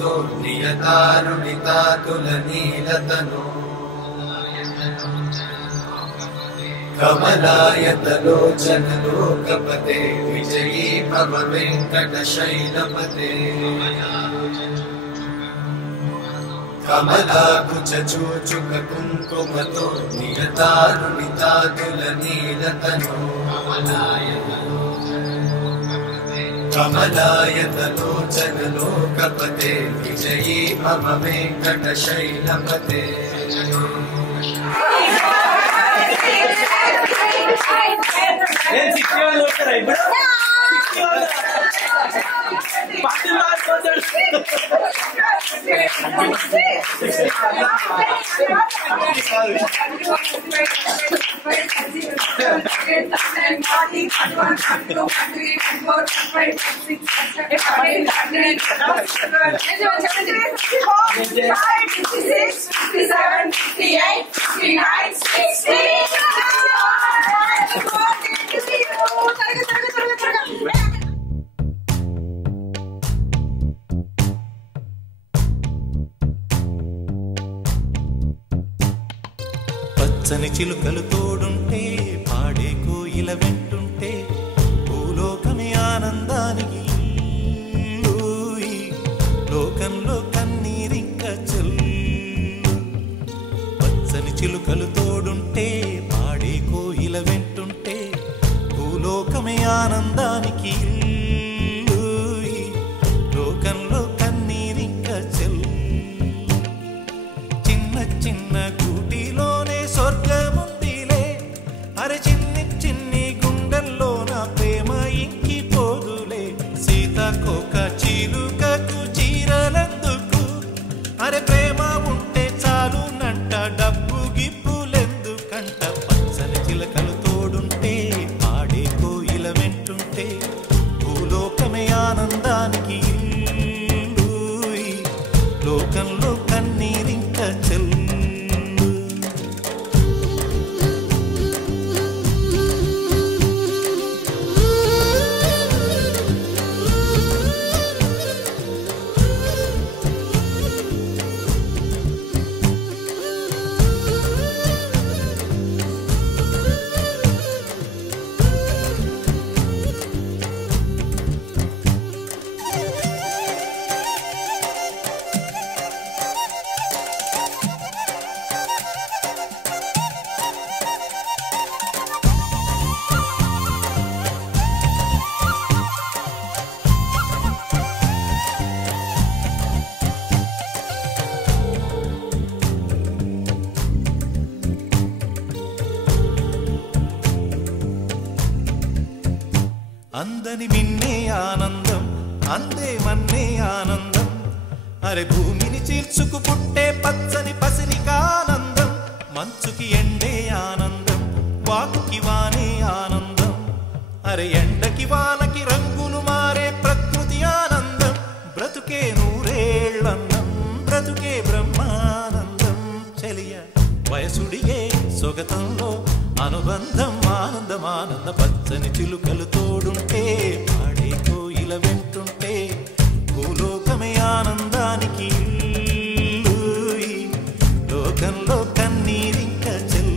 కుంకుమతో నియతారుణితాతుల నీలతను కమలాయతలోచన లోకపతే విజయీ భవ వెంకట శైలపతే కమలాకుచ చూచుక కుంకుమతో నియతారుణితాతుల నీలతను కమలాయతలోచన లోకపతే విజయీ భవ వెంకట శైలపతే పచ్చని చిలుకలు తోడుంటే పాడే కోయిల వెంటుంటే భూలోకమే ఆనందానికి లోకంలో కన్నీరింక చెల్లు పచ్చని చిలుకలు తోడుంటే పాడే కోయిల వెంటుంటే భూలోకమే ఆనందానికి లోకంలో కన్నీరింక చెల్లు చిన్న చిన్న గూటిలోనే స్వర్గముందిలే అరే చిన్ని చిన్ని గుండెల్లో నా ప్రేమ ఇంకిపోదులే సీతాకోక చిలుకకు చీరలందుకు అరే ప్రేమ ఉంటే చాలునంట డబ్బు గిప్పులెందుకంట పచ్చని చిలకలు తోడుంటే పాడే కోయిల వెంటుంటే భూలోకమే ఆనందానికి లోకంలో కన్నీరింక చెల్లు అందని మిన్నే ఆనందం అందే మన్నే ఆనందం అరే భూమిని చీల్చుకు పుట్టే పచ్చని పసిరికానందం మంచుకి ఎండే ఆనందం వాకుకి వానే ఆనందం అరే ఎండకి వానకి రంగులు మారే ప్రకృతి ఆనందం బ్రతుకే నూరేళ్ళన్నం బ్రతుకే బ్రహ్మానందం చెలియ వయసుడిగే సొగతంలో అనుబంధం ఆనందం ఆనంద పచ్చని చిలుకలు తోడుంటే పాడే కోయిల వెంటుంటే భూలోకమే ఆనందానికి లోకంలో కన్నీరింక చెల్లు